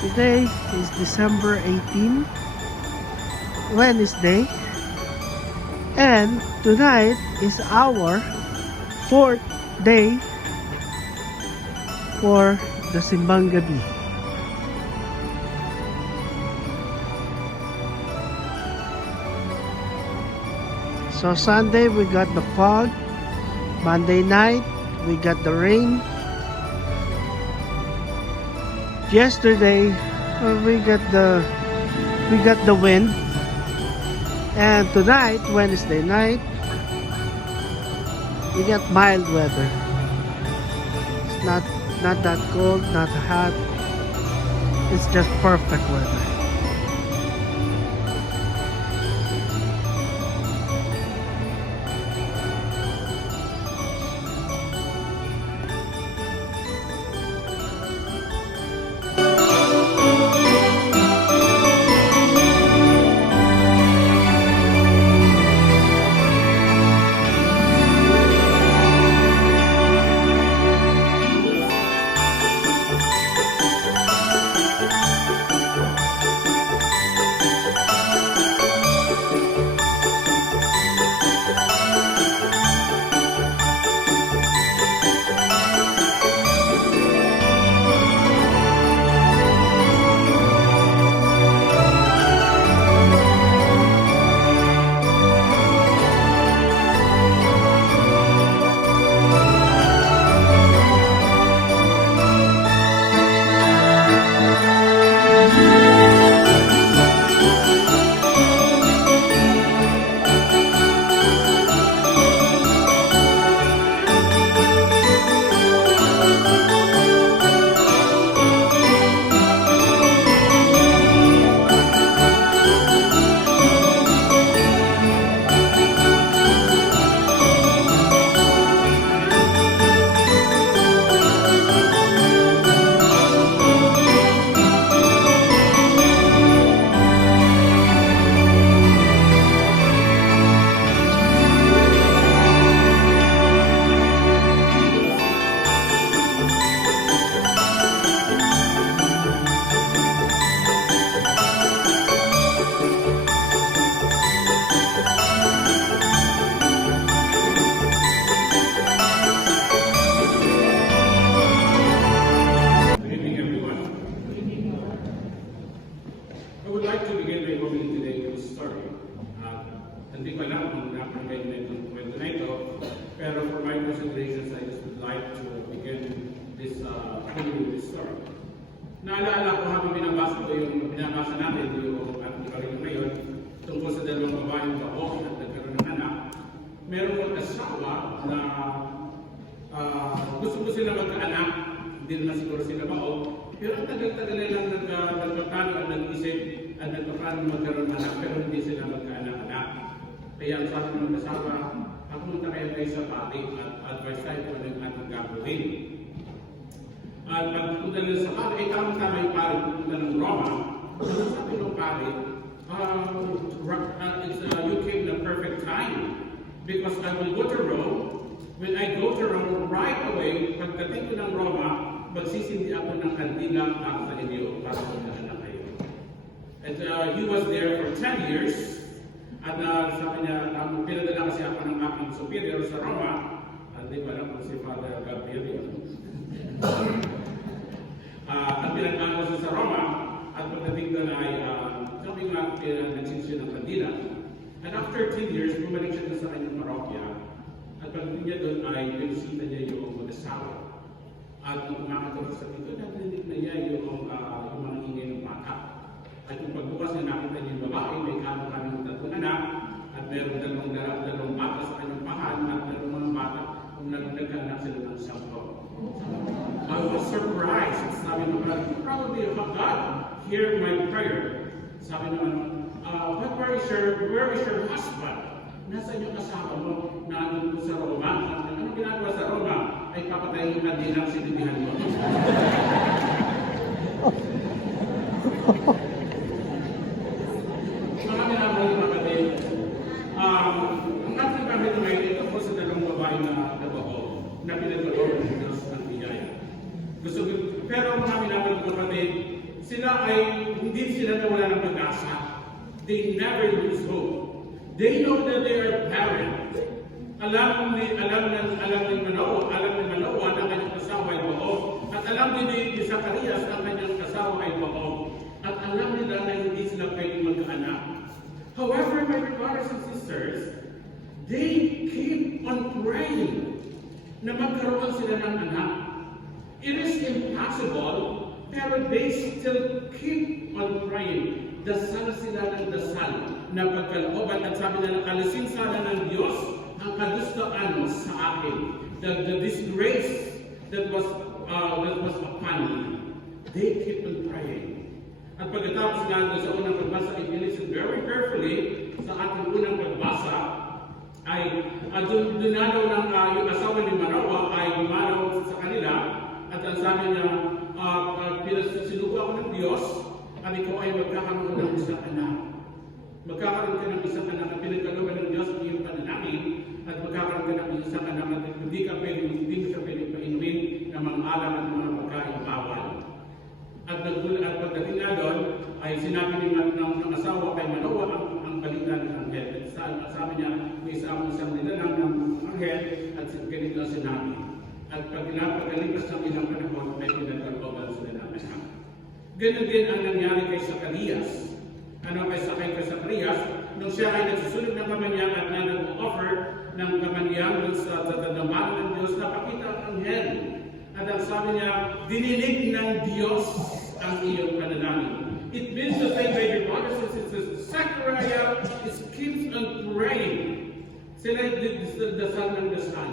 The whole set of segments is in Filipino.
Today is December 18, Wednesday, and tonight is our fourth day for the Simbang Gabi. So Sunday we got the fog, Monday night we got the rain, yesterday we got the wind, and tonight, Wednesday night, we got mild weather. It's not that cold, not hot. It's just perfect weather. I would like to begin by moving today with a story. Hindi ko alam kung nakakagay na itong kwento na ito, pero for my considerations, I just would like to begin this with this story. Naalala ko habang binabasa natin yung ating karino ngayon tungkol sa dalawang babaeng baho at nagkaroon ng anak. Meron mga asawa na gusto sila magkaanak, hindi naman siguro sila bao, pero ang tagal-tagal na lang nagpapano at nag-isip at nagpapano magkaroon ng anak, pero hindi sila magkaanak-anak. Kaya ang sabi ng asawa, pumunta kayo sa pari at advice tayo kung anong ating gagawin. At pagpunta nila sa pari, tama-tama yung pari pupunta ng Roma. Sabi ng pari, you came the perfect time because I will go to Rome. When I go to Rome, right away, pagdating ko ng Roma, magsisindi ako ng kandila para sa inyo para magkaanak kayo. And he was there for 10 years. At sabi niya, pinadala kasi ako ng aking superior sa Roma. At di ba lang kung si Father Gabriel yun. At pinagkaan ko sa Roma. At pagdating doon ay sabi nga, nagsinsyo ng kandila. And after 10 years, bumalik siya sa kanyang parokya. At pagdating niya doon ay binisita niya yung mag-asawa. At nung umakatulog sa dito, narinig na niya yung mga ingay ng bata. At yung pagbukas na nakita niya yung babae, may kamang tatlong anak, at meron dalawang bata sa kanyang pahan, at meron mga bata kung nagkaanak sila ng 10. I was surprised. Sabi naman, probably God, hear my prayer. Sabi naman, where is your husband? Nasaan yung asawa mo na nandun sa Roma? Anong ginagawa sa Roma? Ay papatayin yung kandilang sinibihan mo. Mga minamahal mga kapatid, ang ating pamilya ngayon, ito po sa dalawang babae na nabaho na pinagpagawa ng Diyos ng biyaya. Pero mga minamahal mga kapatid, hindi sila nawala ng pag-asa. They never lose hope. They know that they are barren. Alam ni Manoah na kanyang asawa ay baog. At alam din ni Zacarias na kanyang asawa ay baog. At alam nila na hindi sila pwedeng magkaanak. However, my brothers and sisters, they keep on praying na magkaroon sila ng anak. It is impossible, pero they still keep on praying. Dasal sila ng dasal na pagkalooban at sabi na nakalisin sana ng Diyos ang kadustaan sa akin. The disgrace that was upon me. They keep on praying. At pagkatapos nga sa unang pagbasa, i-listen very carefully sa ating unang pagbasa, ay dinalaw ng yung asawa ni Manoah ay dumalaw sa kanila at ang sabi niya, sinuko ako ng Diyos at ikaw ay magkakaroon ng isang anak. Magkakaroon ka ng isang anak at pinagkalooban ng Diyos ang iyong panalangin at magkakaroon ka ng isang anak at hindi mo siya pwedeng painumin ng mga alam at mga pagkain bawal. At pagdating nga doon ay sinabi ng asawa kay Manoah ang balita ng anghel. Sabi niya, may isang nilalang ng anghel at ganito sinabi. At pagkalipas ng ilang panahon, may pinagkalooban sila ng anak. Ganun din ang nangyari kay Zacarias. Kay Zacarias, nung siya ay nagsusunod ng kamaniyang at na nag-offer ng kamaniyang dun sa damang ng Diyos, napakita ang anghel. At ang sabi niya, dininig ng Diyos ang iyong panalangin. It means to say, baby brothers and sisters, Zechariah keeps on praying. Sila dasal ng dasal.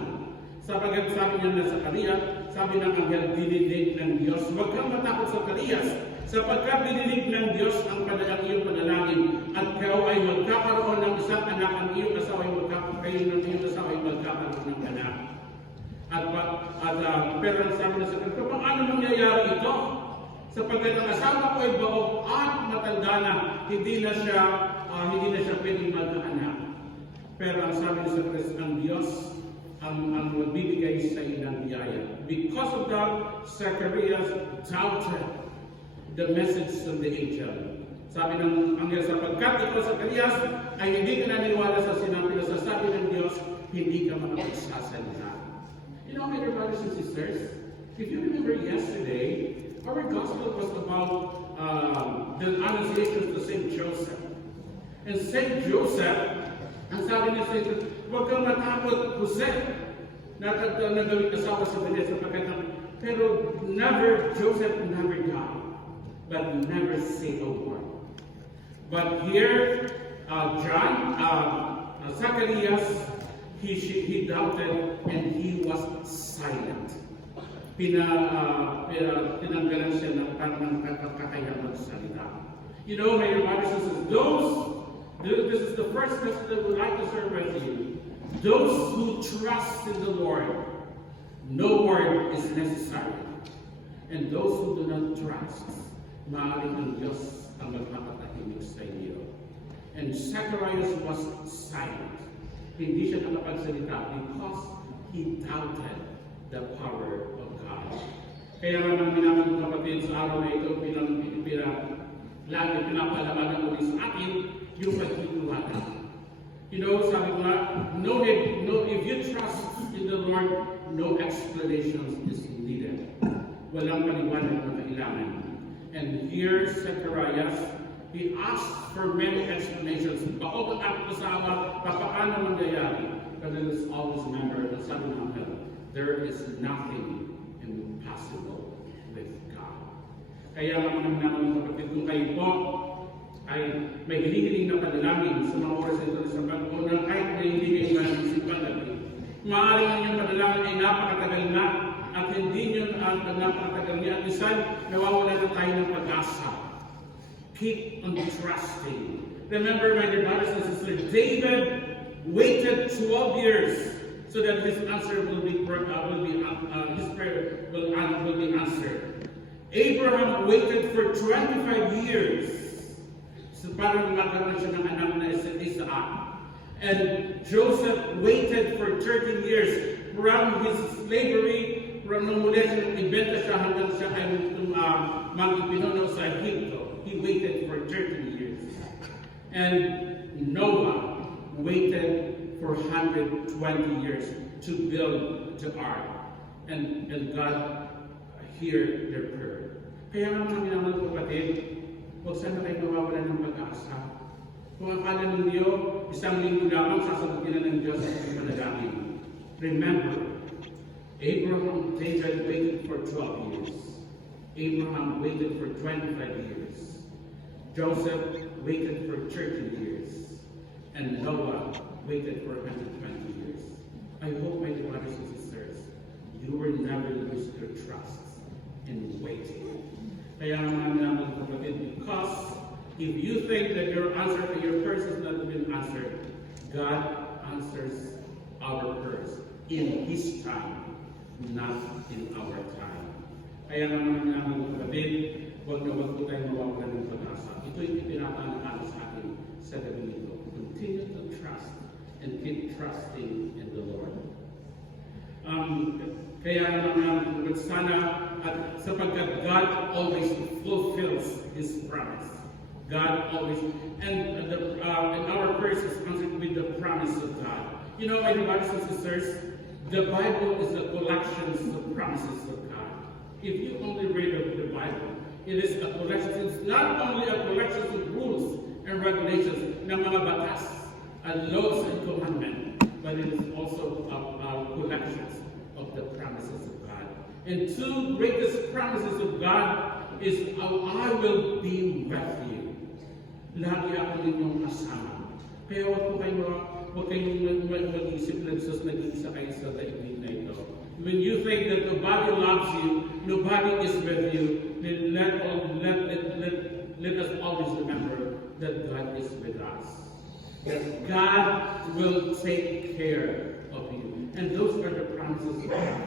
Sapagat sabi niya na Zacarias, sabi ng anghel, dininig ng Diyos. Huwag kang matakot sa Zacarias, sapagkat dininig ng Diyos ang iyong panalangin, at ikaw ay magkakaroon ng isang anak, ang iyong asawa ay magkakaroon ng anak. Pero ang sabi na Zacarias, paano mangyayari ito? Sapagkat ang asawa ko ay baog at matanda na, hindi na siya pwedeng magkaanak. Pero ang sabi ni Zacarias, ang Diyos ang magbibigay sa iyo ng biyaya. Because of that, Zacarias doubted the message of the angel. Sabi ng anghel, sapagkat ikaw, Zacarias, ay hindi ka naniniwala sa sinasabi ng Diyos, hindi ka makapagsasalita. You know, my dear brothers and sisters, if you remember yesterday, our gospel was about the annunciation to Saint Joseph. And Saint Joseph, ang sabi niya sa ito, huwag kang matakot, Jose, na nagawin asawa sa Vanessa, pero Joseph never died, but never say a word. But here, Zacarias, he doubted and he was silent. Tinanggalan siya ng parang kakayang magsalita. You know, my brothers and sisters, this is the first message that we would like to share with you. Those who trust in the Lord, no word is necessary. And those who do not trust, maaaring ang Diyos ang magpapatahimik sa iyo. And Zacharias was silent. Hindi siya nakapagsalita because he doubted the power of God. Kaya naman minamahal kapatid sa araw na ito lagi pinapalaman ulit sa atin yung pagtitiwala. You know, sabi ko nga, if you trust in the Lord, no explanations is needed. Walang paliwanag na kailangan. And here, Zacarias, he asked for many explanations. Bakit ang asawa, paano mangyayari? But let us always remember, that sabi ng anghel, there is nothing impossible with God. Kaya naman namin kapatid, kung kayo po ay may hinihiling na panalangin sa mga oras ito sa pag-unang kahit na hindi kayo maisipan natin. Maaaring ang inyong panalangin ay napakatagal na at hindi nyo napakatagal niya at isan nawawala na tayo ng pag-asa. Keep on trusting. Remember, my dear brothers and sisters, David waited 12 years so that his answer will be his prayer will be answered. Abraham waited for 25 years so para magkaroon siya ng anak na Isaac. And Joseph waited for 13 years from his slavery, from nung muli siya ibenta siya hanggang siya ay mga ipinuno sa Egipto, he waited for 30 years. And Noah waited for 120 years to build the ark. And God heard their prayer. Kaya nga mga minamahal ko kapatid, huwag sana kayo mawawala ng pag-asa. Kung akala ninyo, isang linggo lamang sasagutin na ng Diyos sa panalangin. Remember, Abraham, David waited for 12 years. Abraham waited for 25 years. Joseph waited for 30 years. And Noah waited for 120 years. I hope, my dear brothers and sisters, you will never lose your trust in waiting. Kaya naman naman kapatid, because if you think that your answer to your prayers has not been answered, God answers our prayers in His time, not in our time. Kaya naman naman kapatid, huwag na huwag po tayong mawawalan ng pag-asa. Ito yung ipinapanakaan sa atin sa gabi nito. Continue to trust and keep trusting in the Lord. Kaya naman sana at sapagkat God always fulfills His promise. God always, and our prayers is answered with the promise of God. You know, my brothers and sisters, the Bible is a collection of promises of God. If you only read the Bible, it is a collection. It's not only a collection of rules and regulations, ng mga batas and laws and commandments, but it is also a collection of the promises of God. And two greatest promises of God is, I will be with you. Lagi ako ninyong kasama. Kaya huwag kayong mag-isip na Diyos nag-iisa kayo sa daigdig na ito. When you think that nobody loves you, nobody is with you, then let us always remember that God is with us. That God will take care of you. And those are the promises of God.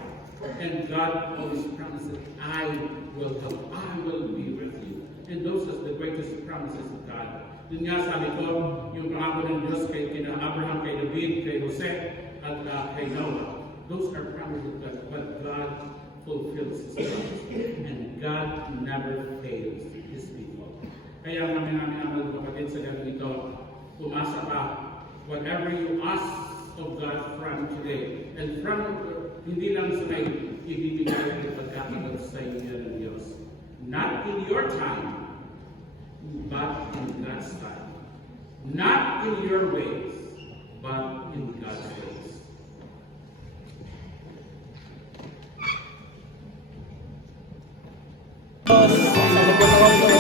And God always promises, I will help, I will be with you. And those are the greatest promises of God. Yun nga sabi ko, yung pangako ng Diyos kay Abraham, kay David, kay Jose, at kay Noah. Those are promises of God, but God fulfills His promise. And God never fails His people. Kaya namin kapatid sa gabi ito, umasa pa, whatever you ask of God from today, and from, hindi lang sa kayo, ibibigay ang pagkakagal sa inyo ng Diyos. Not in your time, but in God's time. Not in your ways, but in God's ways. Sa